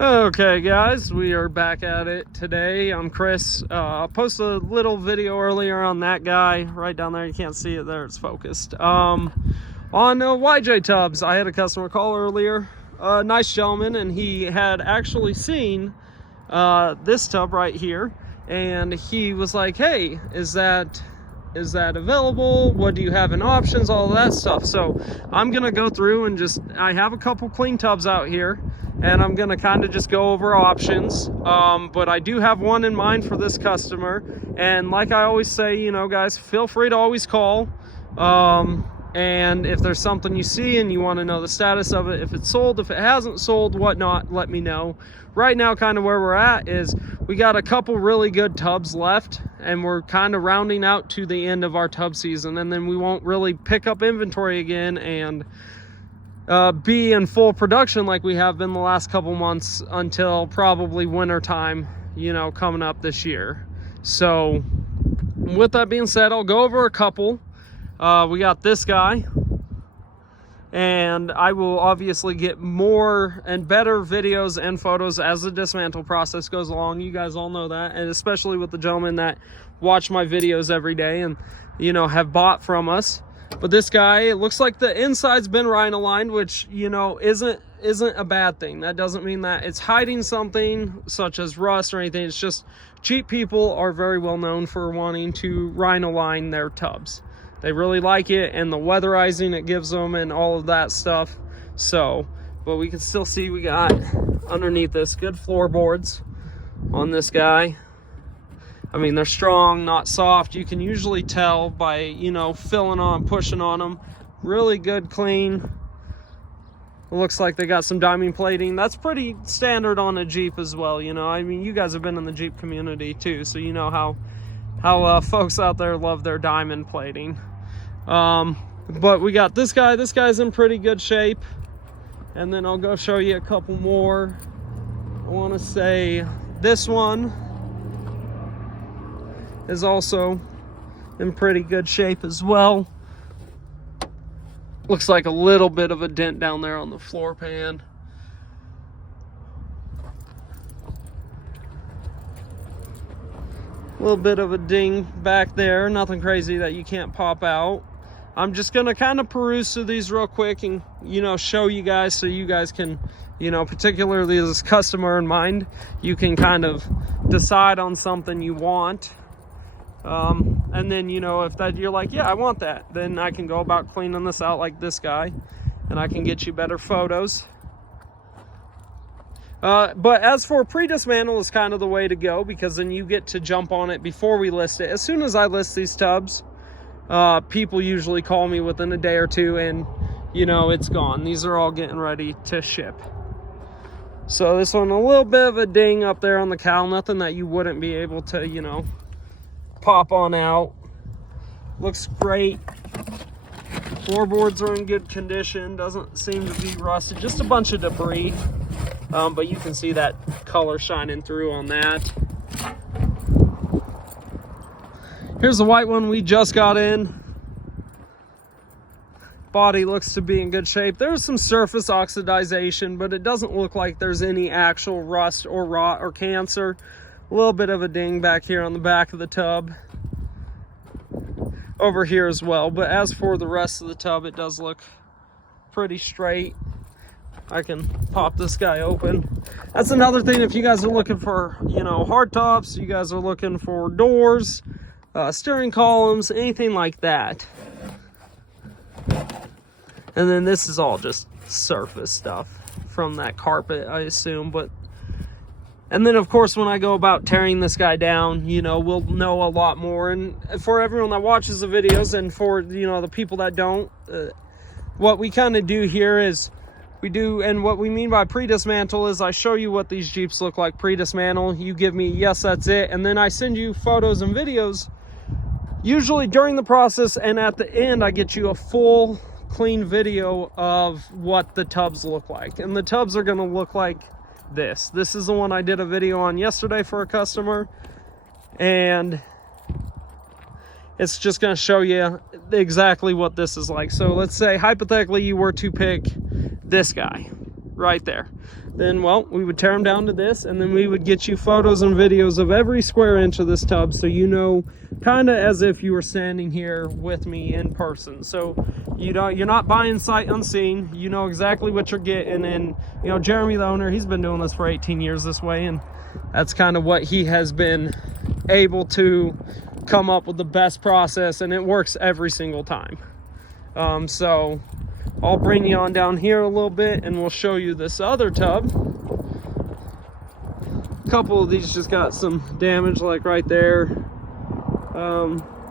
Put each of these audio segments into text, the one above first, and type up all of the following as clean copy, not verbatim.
Okay guys, we are back at it today. I'm Chris. I posted a little video earlier on that guy right down there. You can't see it there, it's focused. On YJ Tubs, I had a customer call earlier, a nice gentleman, and he had actually seen this tub right here, and he was like, hey, is that available? What do you have in options? All of that stuff. So I'm gonna go through and I have a couple clean tubs out here, and I'm gonna kind of just go over options. But I do have one in mind for this customer, and like I always say, you know, guys, feel free to always call. And if there's something you see and you want to know the status of it, if it's sold, if it hasn't sold, whatnot, let me know. Right now, kind of where we're at is we got a couple really good tubs left, and we're kind of rounding out to the end of our tub season, and then we won't really pick up inventory again and be in full production like we have been the last couple months until probably winter time, you know, coming up this year. So with that being said, I'll go over a couple. We got this guy, and I will obviously get more and better videos and photos as the dismantle process goes along. You guys all know that, and especially with the gentlemen that watch my videos every day and, you know, have bought from us. But this guy, it looks like the inside's been rhino lined, which, you know, isn't a bad thing. That doesn't mean that it's hiding something such as rust or anything. It's just Jeep people are very well known for wanting to rhino line their tubs. They really like it, and the weatherizing it gives them and all of that stuff. So, but we can still see we got underneath this good floorboards on this guy. I mean, they're strong, not soft. You can usually tell by, you know, filling on, pushing on them. Really good, clean. It looks like they got some diamond plating. That's pretty standard on a Jeep as well, you know. I mean, you guys have been in the Jeep community too, so you know how folks out there love their diamond plating. But we got this guy. This guy's in pretty good shape, and then I'll go show you a couple more. I want to say this one is also in pretty good shape as well. Looks like a little bit of a dent down there on the floor pan. A little bit of a ding back there, nothing crazy that you can't pop out. I'm just gonna kind of peruse through these real quick and, you know, show you guys so you guys can, you know, particularly as customer in mind, you can kind of decide on something you want. And then, you know, if that you're like, yeah, I want that, then I can go about cleaning this out like this guy, and I can get you better photos. But as for pre-dismantle is kind of the way to go, because then you get to jump on it before we list it. As soon as I list these tubs, people usually call me within a day or two, and, you know, it's gone. These are all getting ready to ship. So this one, a little bit of a ding up there on the cowl, nothing that you wouldn't be able to, you know, pop on out. Looks great. Floorboards are in good condition, doesn't seem to be rusted, just a bunch of debris. But you can see that color shining through on that. Here's the white one we just got in. Body looks to be in good shape. There's some surface oxidization, but it doesn't look like there's any actual rust or rot or cancer. A little bit of a ding back here on the back of the tub. Over here as well. But as for the rest of the tub, it does look pretty straight. I can pop this guy open. That's another thing, if you guys are looking for, you know, hard tops, you guys are looking for doors, steering columns, anything like that. And then this is all just surface stuff from that carpet, I assume. And then, of course, when I go about tearing this guy down, you know, we'll know a lot more. And for everyone that watches the videos, and for, you know, the people that don't, what we kind of do here is and what we mean by pre-dismantle is I show you what these Jeeps look like pre-dismantle. You give me, yes, that's it. And then I send you photos and videos, usually during the process, and at the end, I get you a full, clean video of what the tubs look like. And the tubs are going to look like this. This is the one I did a video on yesterday for a customer, and it's just going to show you exactly what this is like. So let's say hypothetically you were to pick this guy right there. then, well, we would tear them down to this, and then we would get you photos and videos of every square inch of this tub, so you know, kind of as if you were standing here with me in person. So you're not buying sight unseen. You know exactly what you're getting. And you know, Jeremy, the owner, he's been doing this for 18 years this way, and that's kind of what he has been able to come up with, the best process, and it works every single time. So I'll bring you on down here a little bit, and we'll show you this other tub. A couple of these just got some damage, like right there.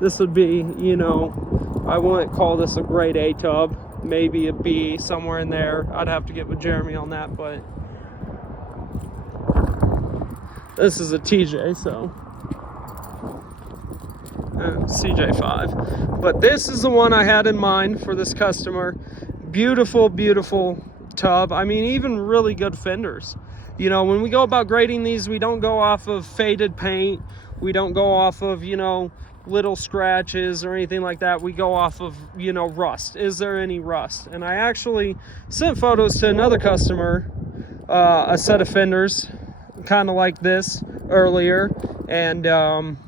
This would be, you know, I wouldn't call this a grade A tub, maybe a B, somewhere in there. I'd have to get with Jeremy on that, but this is a TJ, so CJ5. But this is the one I had in mind for this customer. Beautiful, beautiful tub. I mean, even really good fenders. You know, when we go about grading these, we don't go off of faded paint. We don't go off of, you know, little scratches or anything like that. We go off of, you know, rust. Is there any rust? And I actually sent photos to another customer, a set of fenders kind of like this earlier, and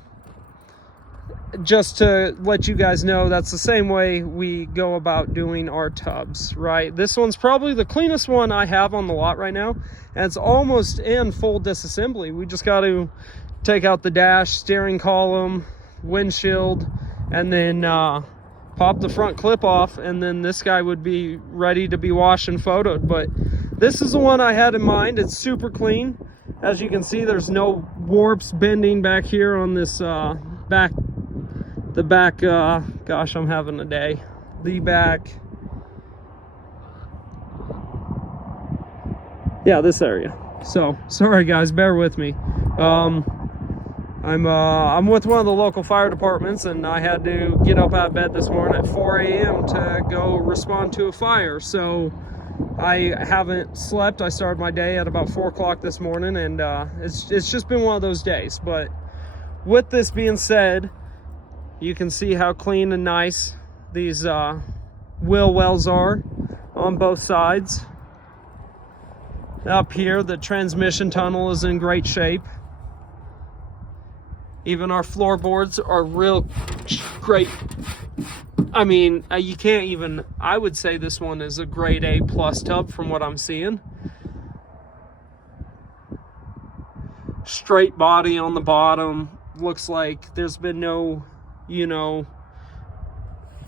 just to let you guys know, that's the same way we go about doing our tubs, right? This one's probably the cleanest one I have on the lot right now, and it's almost in full disassembly. We just got to take out the dash, steering column, windshield, and then pop the front clip off, and then this guy would be ready to be washed and photoed. But this is the one I had in mind. It's super clean. As you can see, there's no warps bending back here on this back, gosh, I'm having a day. The back, yeah, this area. So sorry guys, bear with me. I'm with one of the local fire departments, and I had to get up out of bed this morning at 4 a.m. to go respond to a fire. So I haven't slept. I started my day at about 4 o'clock this morning, and it's just been one of those days. But with this being said, you can see how clean and nice these wheel wells are on both sides. Up here, the transmission tunnel is in great shape. Even our floorboards are real great. I mean, you can't even, I would say this one is a grade A plus tub from what I'm seeing. Straight body on the bottom. Looks like there's been no, you know,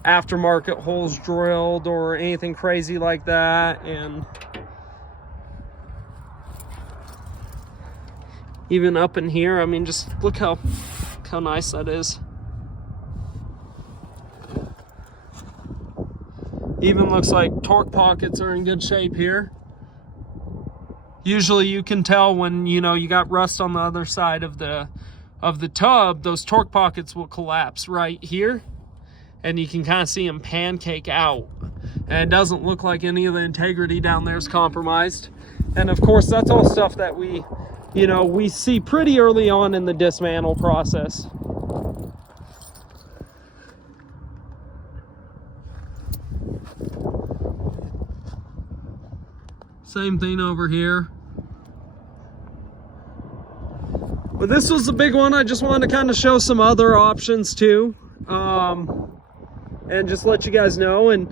aftermarket holes drilled or anything crazy like that. And even up in here, I mean, just look how nice that is. Even looks like torque pockets are in good shape here. Usually you can tell when, you know, you got rust on the other side of the tub, those torque pockets will collapse right here, and you can kind of see them pancake out, and it doesn't look like any of the integrity down there is compromised. And of course, that's all stuff that we see pretty early on in the dismantle process. Same thing over here. But this was the big one. I just wanted to kind of show some other options too, and just let you guys know. And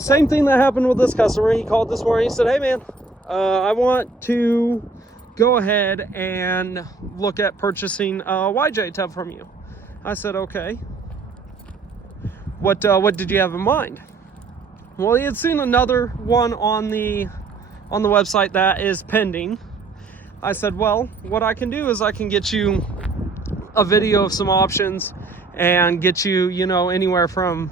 same thing that happened with this customer. He called this morning. He said, "Hey man, I want to go ahead and look at purchasing a YJ tub from you." I said, "Okay. What did you have in mind?" Well, he had seen another one on the website that is pending. I said, well, what I can do is I can get you a video of some options and get you, you know, anywhere from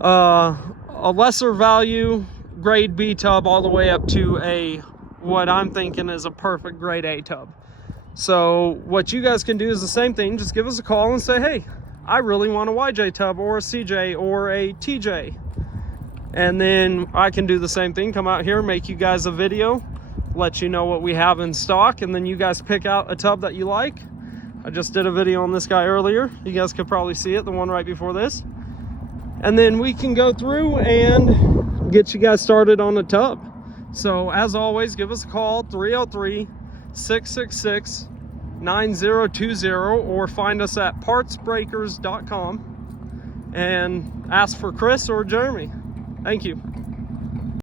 a lesser value grade B tub all the way up to what I'm thinking is a perfect grade A tub. So what you guys can do is the same thing. Just give us a call and say, hey, I really want a YJ tub or a CJ or a TJ. And then I can do the same thing, come out here, make you guys a video, let you know what we have in stock, and then you guys pick out a tub that you like. I just did a video on this guy earlier. You guys could probably see it, the one right before this. And then we can go through and get you guys started on a tub. So as always, give us a call, 303-666-9020, or find us at partsbreakers.com and ask for Chris or Jeremy. Thank you.